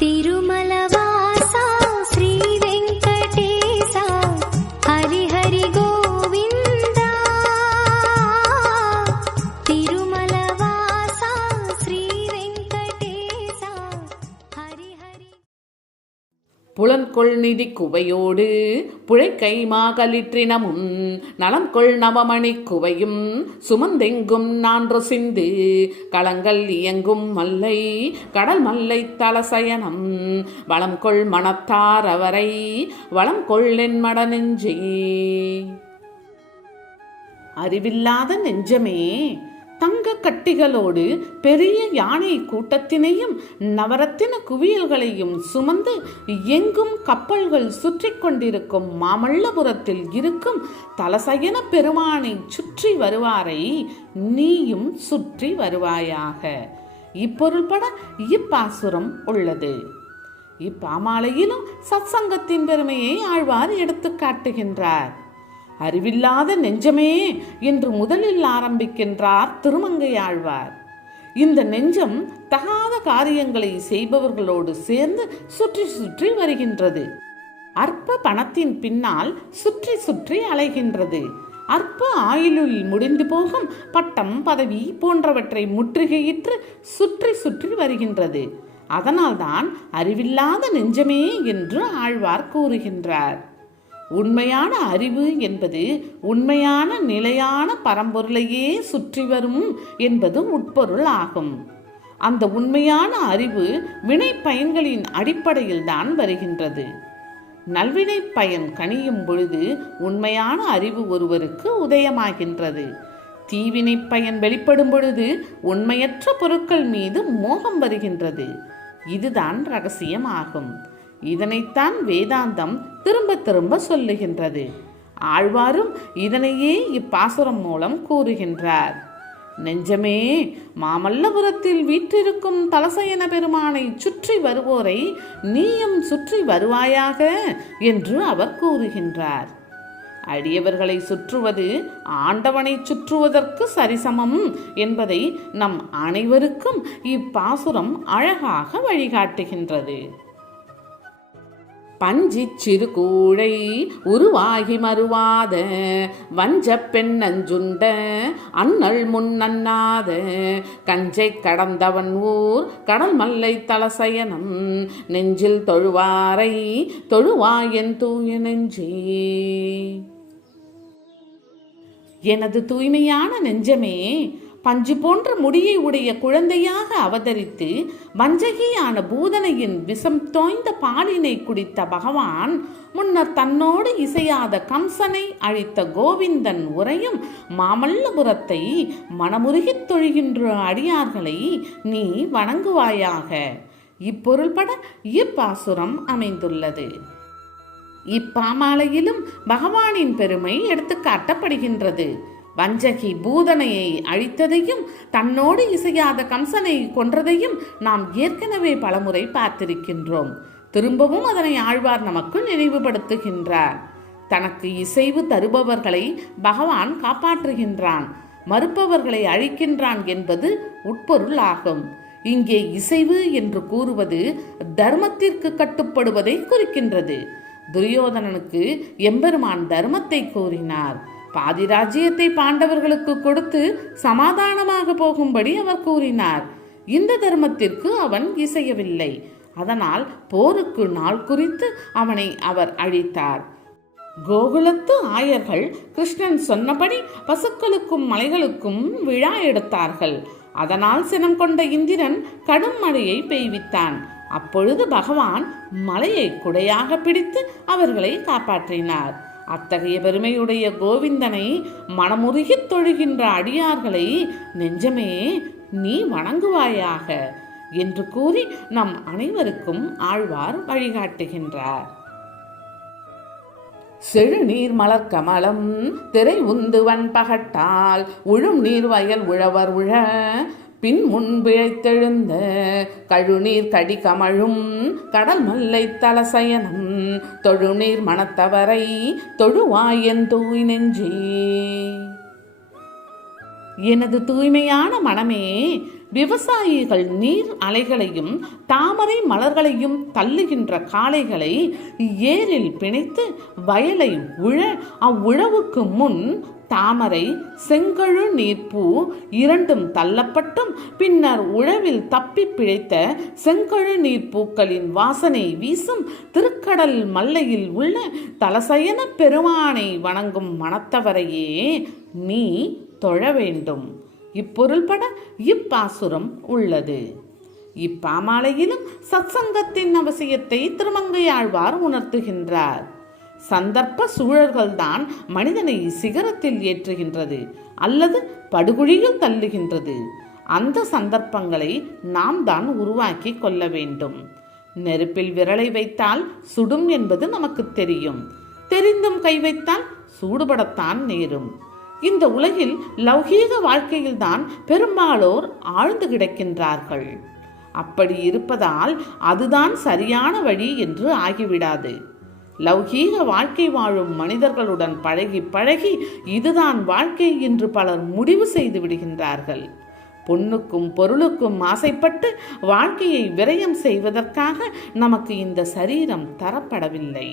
तिरुमलवासा श्री वेंकटेशा हरि हरि गोविंदा तिरुमलवासा श्री वेंकटेशा हरि हरि புலன்கொள் நிதி குவையோடு புழைக்கை மாகலிற்றினமும் நலம்கொள் நவமணி குவையும் சுமந்தெங்கும் நான்று சிந்து களங்கள் இயங்கும் மல்லை கடல் மல்லை தலசயனம் வளம்கொள் மனத்தார் அவரை வளம்கொள் என் மட நெஞ்சே. அறிவில்லாத நெஞ்சமே, தங்க கட்டிகளோடு பெரிய யானை கூட்டத்தினையும் நவரத்தின குவியல்களையும் சுமந்து எங்கும் கப்பல்கள் சுற்றி கொண்டிருக்கும் மாமல்லபுரத்தில் இருக்கும் தலசயன பெருமானை சுற்றி வருவாரை நீயும் சுற்றி வருவாயாக. இப்பொருள்பட இப்பாசுரம் உள்ளது. இப்பாமாலையிலும் சத்சங்கத்தின் பெருமையை ஆழ்வார் எடுத்து காட்டுகின்றார். அறிவில்லாத நெஞ்சமே என்று முதலில் ஆரம்பிக்கின்றார் திருமங்கையாழ்வார். இந்த நெஞ்சம் தகாத காரியங்களை செய்பவர்களோடு சேர்ந்து சுற்றி சுற்றி வருகின்றது. அற்ப பணத்தின் பின்னால் சுற்றி சுற்றி அலைகின்றது. அற்ப ஆயுளில் முடிந்து போகும் பட்டம் பதவி போன்றவற்றை முற்றுகையிட்டு சுற்றி சுற்றி வருகின்றது. அதனால்தான் அறிவில்லாத நெஞ்சமே என்று ஆழ்வார் கூறுகின்றார். உண்மையான அறிவு என்பது உண்மையான நிலையான பரம்பொருளையே சுற்றி வரும் என்பது உட்பொருள் ஆகும். அந்த உண்மையான அறிவு வினை பயன்களின் அடிப்படையில் தான் வருகின்றது. நல்வினை பயன் கனியும் பொழுது உண்மையான அறிவு ஒருவருக்கு உதயமாகின்றது. தீவினை பயன் வெளிப்படும் பொழுது உண்மையற்ற பொருட்கள் மீது மோகம் வருகின்றது. இதுதான் ரகசியம் ஆகும். இதனைத்தான் வேதாந்தம் திரும்ப திரும்ப சொல்லுகின்றது. ஆழ்வாரும் இதனையே இப்பாசுரம் மூலம் கூறுகின்றார். நெஞ்சமே, மாமல்லபுரத்தில் வீற்றிருக்கும் தலசயன பெருமானை சுற்றி வருவோரை நீயும் சுற்றி வருவாயாக என்று அவர் கூறுகின்றார். அடியவர்களை சுற்றுவது ஆண்டவனை சுற்றுவதற்கு சரிசமம் என்பதை நம் அனைவருக்கும் இப்பாசுரம் அழகாக வழிகாட்டுகின்றது. பஞ்சி சிறு கூழை உருவாகி மறுவாத வஞ்ச பெண்ணஞ்சுண்ட அண்ணல் முன்னன்னாத கஞ்சை கடந்தவன் ஊர் கடல் மல்லை தலசயனம் நெஞ்சில் தொழுவாரை தொழுவாயன் தூய நெஞ்சே. எனது தூய்மையான நெஞ்சமே, பஞ்சு போன்ற முடியை உடைய குழந்தையாக அவதரித்து வஞ்சகியான பூதனையின் விஷம் தோய்ந்த பாலினை குடித்த பகவான் முன்னர் தன்னோடு இசையாத கம்சனை அழித்த கோவிந்தன் உரையும் மாமல்லபுரத்தை மனமுருகித் தொழுகின்ற அடியார்களை நீ வணங்குவாயாக. இப்பொருள்பட இப்பாசுரம் அமைந்துள்ளது. இப்பாமாலையிலும் பகவானின் பெருமை எடுத்து காட்டப்படுகின்றது. வஞ்சகி பூதனையை அழித்ததையும் தன்னோடு இசையாத கம்சனை கொன்றதையும் நாம் ஏற்கனவே பலமுறை பார்த்திருக்கின்றோம். திரும்பவும் அதனை ஆழ்வார் நமக்கு நினைவுபடுத்துகின்றார். தனக்கு இசைவு தருபவர்களை பகவான் காப்பாற்றுகின்றான், மறுப்பவர்களை அழிக்கின்றான் என்பது உட்பொருள் ஆகும். இங்கே இசைவு என்று கூறுவது தர்மத்திற்கு கட்டுப்படுவதை குறிக்கின்றது. துரியோதனனுக்கு எம்பெருமான் தர்மத்தை கூறினார். பாதி ராஜ்யத்தை பாண்டவர்களுக்கு கொடுத்து சமாதானமாக போகும்படி அவர் கூறினார். இந்த தர்மத்திற்கு அவன் இசையவில்லை. அதனால் போருக்கு நாள் குறித்து அவனை அவர் அழித்தார். கோகுலத்து ஆயர்கள் கிருஷ்ணன் சொன்னபடி பசுக்களுக்கும் மலைகளுக்கும் விழா எடுத்தார்கள். அதனால் சினம் கொண்ட இந்திரன் கடும் மழையை பெய்வித்தான். அப்பொழுது பகவான் மலையை குடையாக பிடித்து அவர்களை காப்பாற்றினார். அத்தகைய பெருமையுடைய கோவிந்தனை மனமுருகித் தொழுகின்ற அடியார்களை நெஞ்சமே நீ வணங்குவாயாக என்று கூறி நம் அனைவருக்கும் ஆழ்வார் வழிகாட்டுகின்றார். செழுநீர் மலர் கமலம் திரை உந்துவன் பகட்டால் உழும் நீர் வயல் உழவர் உழ பின் முன்பிழைத்தெழுந்த கழுநீர் கடி கமழும் கடல் மல்லை தலசயனம் தொழுநீர் மனத்தவரை தொழுவாயன் தூய் நெஞ்சே. எனது தூய்மையான மனமே, விவசாயிகள் நீர் அலைகளையும் தாமரை மலர்களையும் தள்ளுகின்ற காளைகளை ஏரில் பிணைத்து வயலை உழ அவ்வுழவுக்கு முன் தாமரை செங்கழு நீர்ப்பூ இரண்டும் தள்ளப்பட்டும் பின்னர் உழவில் தப்பி பிழைத்த செங்கழு நீர்ப்பூக்களின் வாசனை வீசும் திருக்கடல் மல்லையில் உள்ள தலசயன பெருமானை வணங்கும் மனத்தவரையே நீ தொழ வேண்டும். இப்பொருள்பட இப்பாசுரம் உள்ளது. இப்பாமாலையிலும் சத்சங்கத்தின் அவசியத்தை திருமங்கையாழ்வார் உணர்த்துகின்றார். சந்தர்ப்ப சூழல்கள்தான் மனிதனை சிகரத்தில் ஏற்றுகின்றது அல்லது படுகுழியில் தள்ளுகின்றது. அந்த சந்தர்ப்பங்களை நாம் தான் உருவாக்கி கொள்ள வேண்டும். நெருப்பில் விரலை வைத்தால் சுடும் என்பது நமக்கு தெரியும். தெரிந்தும் கை வைத்தால் சூடுபடத்தான் நேரும். இந்த உலகில் லௌகீக வாழ்க்கையில்தான் பெரும்பாலோர் ஆழ்ந்து கிடக்கின்றார்கள். அப்படி இருப்பதால் அதுதான் சரியான வழி என்று ஆகிவிடாது. லௌகீக வாழ்க்கை வாழும் மனிதர்களுடன் பழகி பழகி இதுதான் வாழ்க்கை என்று பலர் முடிவு செய்து விடுகின்றார்கள். பொன்னுக்கும் பொருளுக்கும் ஆசைப்பட்டு வாழ்க்கையை விரயம் செய்வதற்காக நமக்கு இந்த சரீரம் தரப்படவில்லை.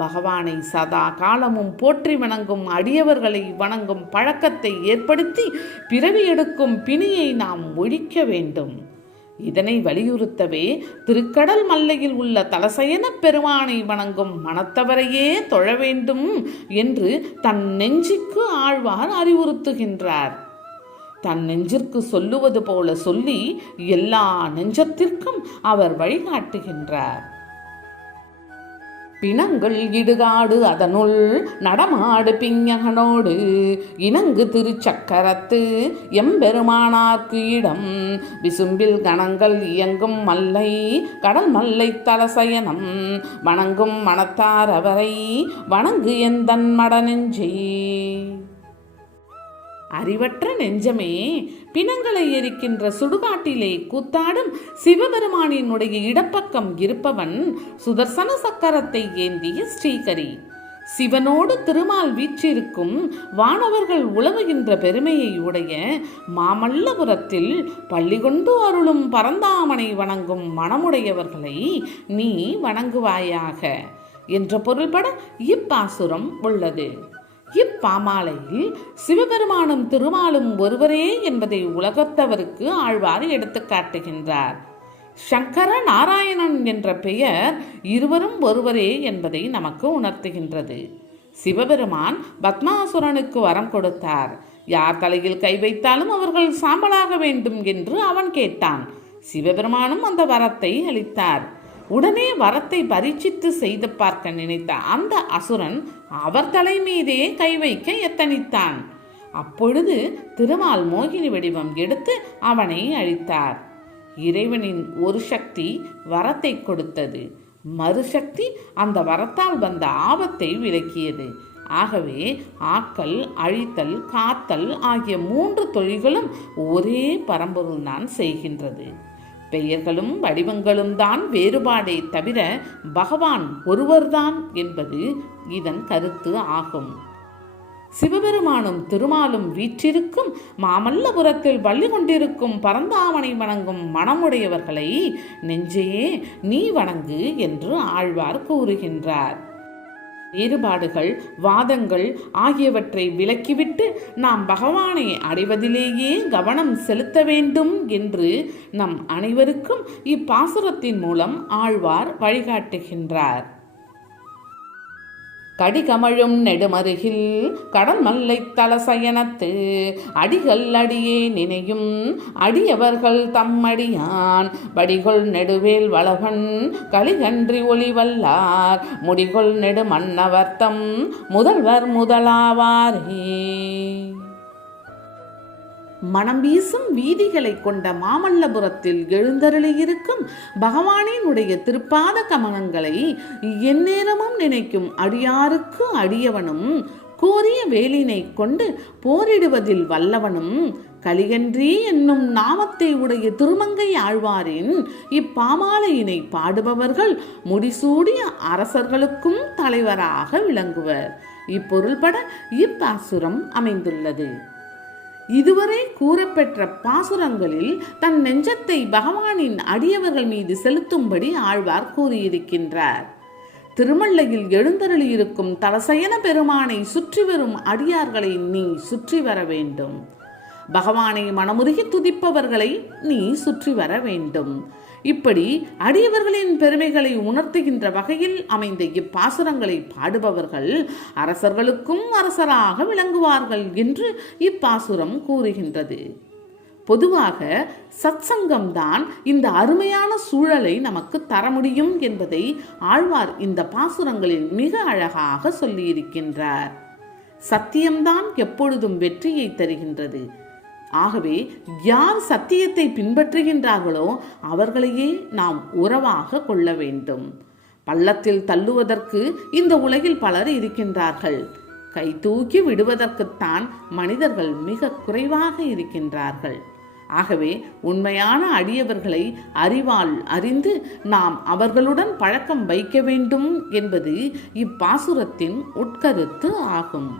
பகவானை சதா காலமும் போற்றி வணங்கும் அடியவர்களை வணங்கும் பழக்கத்தை ஏற்படுத்தி பிறவி எடுக்கும் பிணியை நாம் ஒழிக்க வேண்டும். இதனை வலியுறுத்தவே திருக்கடல் மல்லையில் உள்ள தலசயன பெருமானை வணங்கும் மனத்தவரையே தொழ வேண்டும் என்று தன் நெஞ்சுக்கு ஆழ்வார் அறிவுறுத்துகின்றார். தன் நெஞ்சிற்கு சொல்லுவது போல சொல்லி எல்லா நெஞ்சத்திற்கும் அவர் வழிகாட்டுகின்றார். பிணங்கள் இடுகாடு அதனுள் நடமாடு பிஞகனோடு இணங்கு திருச்சக்கரத்து எம்பெருமானார்க்கு இடம் விசும்பில் கணங்கள் இயங்கும் மல்லை கடல் மல்லை தலசயனம் வணங்கும் மனத்தார் அவரை வணங்கு எந்தன் மட நெஞ்சே. அறிவற்ற நெஞ்சமே, பிணங்களை எரிக்கின்ற சுடுகாட்டிலே கூத்தாடும் சிவபெருமானினுடைய இடப்பக்கம் இருப்பவன் சுதர்சன சக்கரத்தை ஏந்திய ஸ்ரீகரி. சிவனோடு திருமால் வீற்றிருக்கும் வானவர்கள் உலவுகின்ற பெருமையை உடைய மாமல்லபுரத்தில் பள்ளி கொண்டு அருளும் பரந்தாமனை வணங்கும் மனமுடையவர்களை நீ வணங்குவாயாக என்ற பொருள்பட இப்பாசுரம் உள்ளது. இப்பாமாலையில் சிவபெருமானும் திருமாலும் ஒருவரே என்பதை உலகத்தவருக்கு ஆழ்வார் எடுத்து காட்டுகின்றார். சங்கர நாராயணன் என்ற பெயர் இருவரும் ஒருவரே என்பதை நமக்கு உணர்த்துகின்றது. சிவபெருமான் பத்மாசுரனுக்கு வரம் கொடுத்தார். யார் தலையில் கை வைத்தாலும் அவர்கள் சாம்பலாக வேண்டும் என்று அவன் கேட்டான். சிவபெருமானும் அந்த வரத்தை அளித்தார். உடனே வரத்தை பரீட்சித்து செய்து பார்க்க நினைத்த அந்த அசுரன் அவர் தலை மீதே கை வைக்க எத்தனித்தான். அப்பொழுது திருமால் மோகினி வடிவம் எடுத்து அவனை அழித்தார். இறைவனின் ஒரு சக்தி வரத்தை கொடுத்தது, மறுசக்தி அந்த வரத்தால் வந்த ஆபத்தை விலக்கியது. ஆகவே ஆக்கல், அழித்தல், காத்தல் ஆகிய 3 தொழில்களும் ஒரே பரம்பொருள்தான் செய்கின்றது. பெயர்களும் வடிவங்களும் தான் வேறுபாடே தவிர பகவான் ஒருவர்தான் என்பது இதன் கருத்து ஆகும். சிவபெருமானும் திருமாலும் வீற்றிருக்கும் மாமல்லபுரத்தில் பள்ளி கொண்டிருக்கும் பரந்தாமனை வணங்கும் மனமுடையவர்களை நெஞ்சையே நீ வணங்கு என்று ஆழ்வார் கூறுகின்றார். வேறுபாடுகள், வாதங்கள் ஆகியவற்றை விலக்கிவிட்டு நாம் பகவானை அடைவதிலேயே கவனம் செலுத்த வேண்டும் என்று நம் அனைவருக்கும் இப்பாசுரத்தின் மூலம் ஆழ்வார் வழிகாட்டுகின்றார். கடிகமழும் நெடுமருகில் கடல் மல்லை தலசயனத்து அடிகள் அடியே நினையும் அடியவர்கள் தம்மடியான் வடிகொள் நெடுவேல் வளவன் களிகன்றி ஒளிவல்லார் முடிகொள் நெடு மன்னவர்த்தம் முதல்வர் முதலாவாரே. மனம் வீசும் வீதிகளை கொண்ட மாமல்லபுரத்தில் எழுந்தருளியிருக்கும் பகவானினுடைய திருப்பாத கமலங்களை எந்நேரமும் நினைக்கும் அடியாருக்கு அடியவனும் கோரிய வேலினை கொண்டு போரிடுவதில் வல்லவனும் கலிகன்றி என்னும் நாமத்தை உடைய திருமங்கை ஆழ்வாரின் இப்பாமாலையினை பாடுபவர்கள் முடிசூடிய அரசர்களுக்கும் தலைவராக விளங்குவர். இப்பொருள்பட இப்பாசுரம் அமைந்துள்ளது. இதுவரை கூறப்பெற்ற பாசுரங்களில் தன் நெஞ்சத்தை பகவானின் அடியவர்கள் மீது செலுத்தும்படி ஆழ்வார் கூறியிருக்கின்றார். திருமல்லையில் எழுந்தருளியிருக்கும் தலசயன பெருமானை சுற்றி வரும் அடியார்களை நீ சுற்றி வர வேண்டும். பகவானை மனமுருகி துதிப்பவர்களை நீ சுற்றி வர வேண்டும். இப்படி அடியவர்களின் பெருமைகளை உணர்த்துகின்ற வகையில் அமைந்த இப்பாசுரங்களை பாடுபவர்கள் அரசர்களுக்கும் அரசராக விளங்குவார்கள் என்று இப்பாசுரம் கூறுகின்றது. பொதுவாக சத்சங்கம்தான் இந்த அருமையான சூழலை நமக்கு தர முடியும் என்பதை ஆழ்வார் இந்த பாசுரங்களில் மிக அழகாக சொல்லியிருக்கின்றார். சத்தியம்தான் எப்பொழுதும் வெற்றியை தருகின்றது. ஆகவே யார் சத்தியத்தை பின்பற்றுகின்றார்களோ அவர்களையே நாம் உறவாக கொள்ள வேண்டும். பள்ளத்தில் தள்ளுவதற்கு இந்த உலகில் பலர் இருக்கின்றார்கள். கை தூக்கி விடுவதற்குத்தான் மனிதர்கள் மிக குறைவாக இருக்கின்றார்கள். ஆகவே உண்மையான அடியவர்களை அறிவால் அறிந்து நாம் அவர்களுடன் பழக்கம் வைக்க வேண்டும் என்பது இப்பாசுரத்தின் உட்கருத்து ஆகும்.